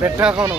పెట్టాకను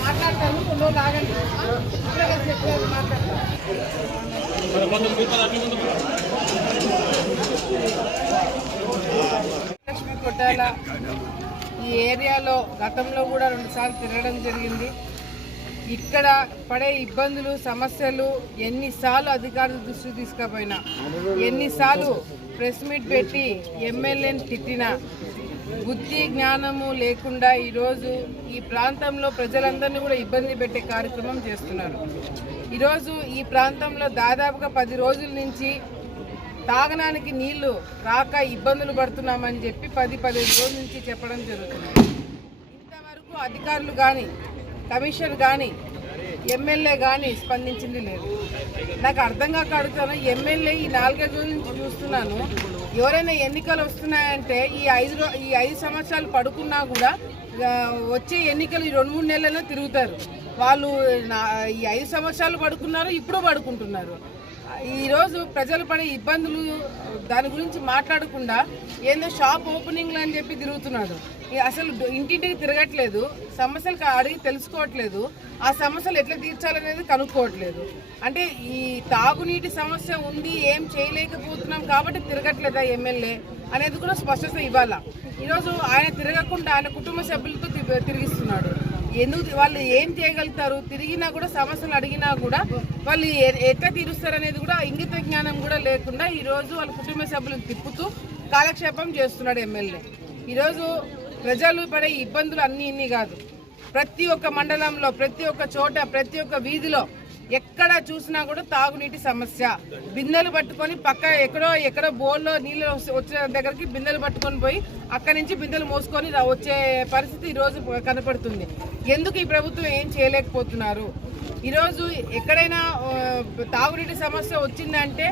మాట్లాడతాను కొన్ని రోజులు ఆగండి ఇప్పుడే కదా చెప్పారు మాట్లాడతాను లక్ష్మి కొట్టాల ఈ ఏరియాలో గతంలో కూడా రెండుసార్లు తిరగడం జరిగింది. ఇక్కడ పడే ఇబ్బందులు సమస్యలు ఎన్నిసార్లు అధికారుల దృష్టి తీసుకుపోయినా ఎన్నిసార్లు ప్రెస్ మీట్ పెట్టి ఎమ్మెల్యేని తిట్టినా బుద్ధి జ్ఞానము లేకుండా ఈరోజు ఈ ప్రాంతంలో ప్రజలందరినీ కూడా ఇబ్బంది పెట్టే కార్యక్రమం చేస్తున్నారు. ఈరోజు ఈ ప్రాంతంలో దాదాపుగా పది రోజుల నుంచి తాగడానికి నీళ్ళు రాక ఇబ్బందులు పడుతున్నామని చెప్పి పది పదిహేను రోజుల నుంచి చెప్పడం జరుగుతుంది. ఇంతవరకు అధికారులు కానీ కమిషనర్ కానీ ఎమ్మెల్యే కానీ స్పందించింది లేదు. నాకు అర్థం కాక అడుగుతాను ఎమ్మెల్యే ఈ నాలుగైదు రోజుల నుంచి చూస్తున్నాను. ఎవరైనా ఎన్నికలు వస్తున్నాయంటే ఈ ఐదు రో- ఈ ఐదు సంవత్సరాలు పడుకున్నా కూడా వచ్చే ఎన్నికలు ఈ రెండు మూడు నెలల్లో తిరుగుతారు. వాళ్ళు ఈ ఐదు సంవత్సరాలు పడుకున్నారు ఇప్పుడు పడుకుంటున్నారు. ఈరోజు ప్రజలు పడే ఇబ్బందులు దాని గురించి మాట్లాడకుండా ఏందో షాప్ ఓపెనింగ్లు అని చెప్పి తిరుగుతున్నాడు అసలు ఇంటింటికి తిరగట్లేదు సమస్యలు అడిగి తెలుసుకోవట్లేదు ఆ సమస్యలు ఎట్లా తీర్చాలనేది కనుక్కోవట్లేదు. అంటే ఈ తాగునీటి సమస్య ఉంది ఏం చేయలేకపోతున్నాం కాబట్టి తిరగట్లేదా ఎమ్మెల్యే అనేది కూడా స్పష్టత ఇవ్వాలా. ఈరోజు ఆయన తిరగకుండా ఆయన కుటుంబ సభ్యులతో తి- తిరిగిస్తున్నాడు. ఎందుకు వాళ్ళు ఏం చేయగలుగుతారు? తిరిగినా కూడా సమస్యలు అడిగినా కూడా వాళ్ళు ఎ- ఎట్లా తీరుస్తారు అనేది కూడా ఇంగిత జ్ఞానం కూడా లేకుండా ఈరోజు వాళ్ళ కుటుంబ సభ్యులను తిప్పుతూ కాలక్షేపం చేస్తున్నాడు ఎమ్మెల్యే. ఈరోజు ప్రజలు పడే ఇబ్బందులు అన్నీ ఇన్ని కాదు. ప్రతి ఒక్క మండలంలో ప్రతి ఒక్క చోట ప్రతి ఒక్క వీధిలో ఎక్కడ చూసినా కూడా తాగునీటి సమస్య. బిందెలు పట్టుకొని పక్క ఎక్కడో ఎక్కడో బోర్లో నీళ్ళు వచ్చిన దగ్గరికి బిందెలు పట్టుకొని పోయి అక్కడి నుంచి బిందెలు మోసుకొని వచ్చే పరిస్థితి ఈరోజు కనపడుతుంది. ఎందుకు ఈ ప్రభుత్వం ఏం చేయలేకపోతున్నారు? ఈరోజు ఎక్కడైనా తాగునీటి సమస్య వచ్చిందంటే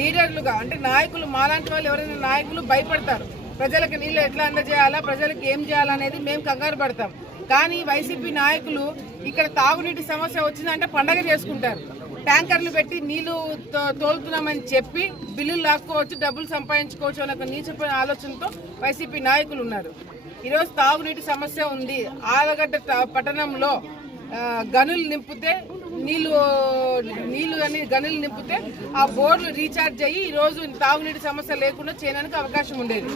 లీడర్లుగా అంటే నాయకులు మాలాంటి వాళ్ళు ఎవరైనా నాయకులు భయపడతారు. ప్రజలకు నీళ్ళు ఎట్లా అందజేయాలా ప్రజలకు ఏం చేయాలనేది మేము కంగారు పడతాం. కానీ వైసీపీ నాయకులు ఇక్కడ తాగునీటి సమస్య వచ్చిందంటే పండగ చేసుకుంటారు. ట్యాంకర్లు పెట్టి నీళ్ళు తోలుతున్నామని చెప్పి బిల్లులు లాక్కోవచ్చు డబ్బులు సంపాదించుకోవచ్చు అనే ఒక నీచపోయిన ఆలోచనతో వైసీపీ నాయకులు ఉన్నారు. ఈరోజు తాగునీటి సమస్య ఉంది. ఆలగడ్డ పట్టణంలో గనులు నింపితే నీళ్ళు నీళ్ళు అని గనులు నింపితే ఆ బోర్లు రీఛార్జ్ అయ్యి ఈ రోజు తాగునీటి సమస్య లేకుండా చేయడానికి అవకాశం ఉండేది.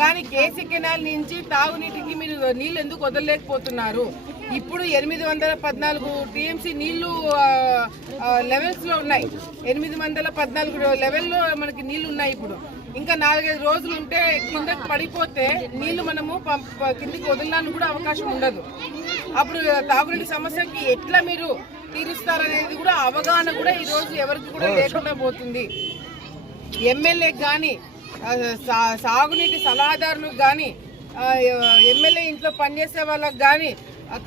కానీ కేసీ కెనాల్ నుంచి తాగునీటికి మీరు నీళ్ళు ఎందుకు వదలలేకపోతున్నారు? ఇప్పుడు ఎనిమిది వందల పద్నాలుగు టీఎంసీ నీళ్ళు లెవెల్స్లో ఉన్నాయి. ఎనిమిది వందల పద్నాలుగు లెవెల్లో మనకి నీళ్ళు ఉన్నాయి ఇప్పుడు. ఇంకా నాలుగైదు రోజులు ఉంటే కిందకి పడిపోతే నీళ్ళు మనము కిందకి వదలడానికి కూడా అవకాశం ఉండదు. అప్పుడు తాగునీటి సమస్యకి ఎట్లా మీరు తీరుస్తారనేది కూడా అవగాహన కూడా ఈరోజు ఎవరికి కూడా లేకుండా పోతుంది. ఎమ్మెల్యే కానీ సాగునీటి సలహాదారులకు కానీ ఎమ్మెల్యే ఇంట్లో పనిచేసే వాళ్ళకి కానీ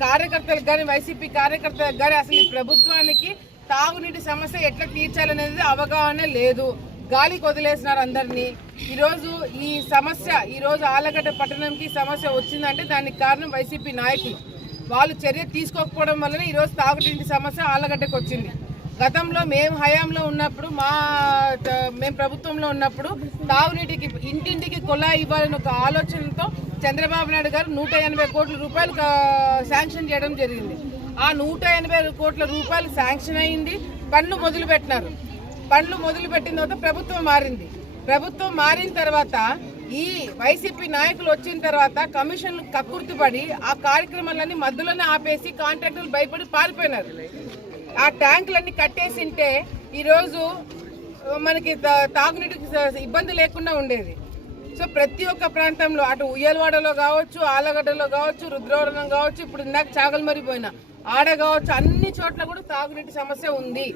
కార్యకర్తలకు కానీ వైసీపీ కార్యకర్తలకు కానీ అసలు ఈ ప్రభుత్వానికి తాగునీటి సమస్య ఎట్లా తీర్చాలనేది అవగాహన లేదు. గాలికి వదిలేసినారు అందరినీ. ఈరోజు ఈ సమస్య ఈరోజు ఆలగడ్డ పట్టణంకి సమస్య వచ్చిందంటే దానికి కారణం వైసీపీ నాయకులు. వాళ్ళు చర్య తీసుకోకపోవడం వల్లనే ఈరోజు తాగునీటి సమస్య ఆలగడ్డకు వచ్చింది. గతంలో మేము హయాంలో ఉన్నప్పుడు మా మేము ప్రభుత్వంలో ఉన్నప్పుడు తాగునీటికి ఇంటింటికి కుళాయి ఇవ్వాలని ఒక ఆలోచనతో చంద్రబాబు నాయుడు గారు నూట ఎనభై కోట్ల రూపాయలు శాంక్షన్ చేయడం జరిగింది. ఆ నూట ఎనభై కోట్ల రూపాయలు శాంక్షన్ అయింది. పనులు మొదలుపెట్టినారు. పనులు మొదలుపెట్టిన తర్వాత ప్రభుత్వం మారింది. ప్రభుత్వం మారిన తర్వాత ఈ వైసీపీ నాయకులు వచ్చిన తర్వాత కమిషన్లు కక్కుర్తిపడి ఆ కార్యక్రమాలన్నీ మధ్యలోనే ఆపేసి కాంట్రాక్టులు భయపడి పారిపోయినారు. ఆ ట్యాంకులన్నీ కట్టేసింటే ఈరోజు మనకి తా- తాగునీటికి ఇబ్బంది లేకుండా ఉండేది. సో ప్రతి ఒక్క ప్రాంతంలో అటు ఉయ్యలవాడలో కావచ్చు ఆలగడ్డలో కావచ్చు రుద్రవరణం కావచ్చు ఇప్పుడు ఇందాక చాగలమరి పోయినా ఆడ కావచ్చు అన్ని చోట్ల కూడా తాగునీటి సమస్య ఉంది.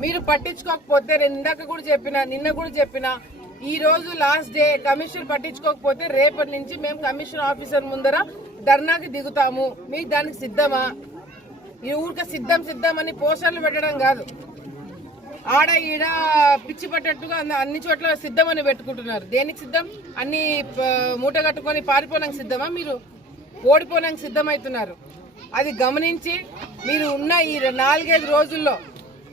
మీరు పట్టించుకోకపోతే ఇందాక కూడా చెప్పిన నిన్న కూడా చెప్పిన ఈ రోజు లాస్ట్ డే కమిషన్ పట్టించుకోకపోతే రేపటి నుంచి మేము కమిషన్ ఆఫీసర్ ముందర ధర్నాకి దిగుతాము. మీకు దానికి సిద్ధమా? ఈ ఊరికే సిద్ధం సిద్ధం అని పోస్టర్లు పెట్టడం కాదు. ఆడ ఈడ పిచ్చి పట్టట్టుగా అన్ని- చోట్ల సిద్ధం అని పెట్టుకుంటున్నారు. దేనికి సిద్ధం? అన్ని మూట కట్టుకొని పారిపోవడానికి సిద్ధమా మీరు? ఓడిపోవడానికి సిద్ధమవుతున్నారు అది గమనించి మీరు ఉన్న ఈ నాలుగైదు రోజుల్లో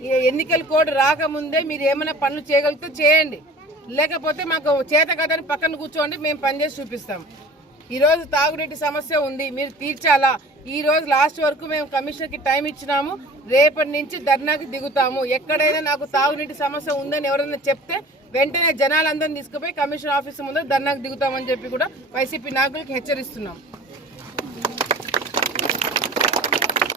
ఈ ఎన్నికల కోడ్ రాకముందే మీరు ఏమైనా పనులు చేయగలిగితే చేయండి. లేకపోతే మాకు చేత కదని పక్కన కూర్చోండి మేము పనిచేసి చూపిస్తాం. ఈరోజు తాగునీటి సమస్య ఉంది మీరు తీర్చాలా? ఈరోజు లాస్ట్ వరకు మేము కమిషనర్కి టైం ఇచ్చినాము. రేపటి నుంచి ధర్నాకి దిగుతాము. ఎక్కడైనా నాకు తాగునీటి సమస్య ఉందని ఎవరైనా చెప్తే వెంటనే జనాలందరినీ తీసుకుపోయి కమిషనర్ ఆఫీస్ ముందు ధర్నాకు దిగుతామని చెప్పి కూడా వైసీపీ నాయకులకు హెచ్చరిస్తున్నాం.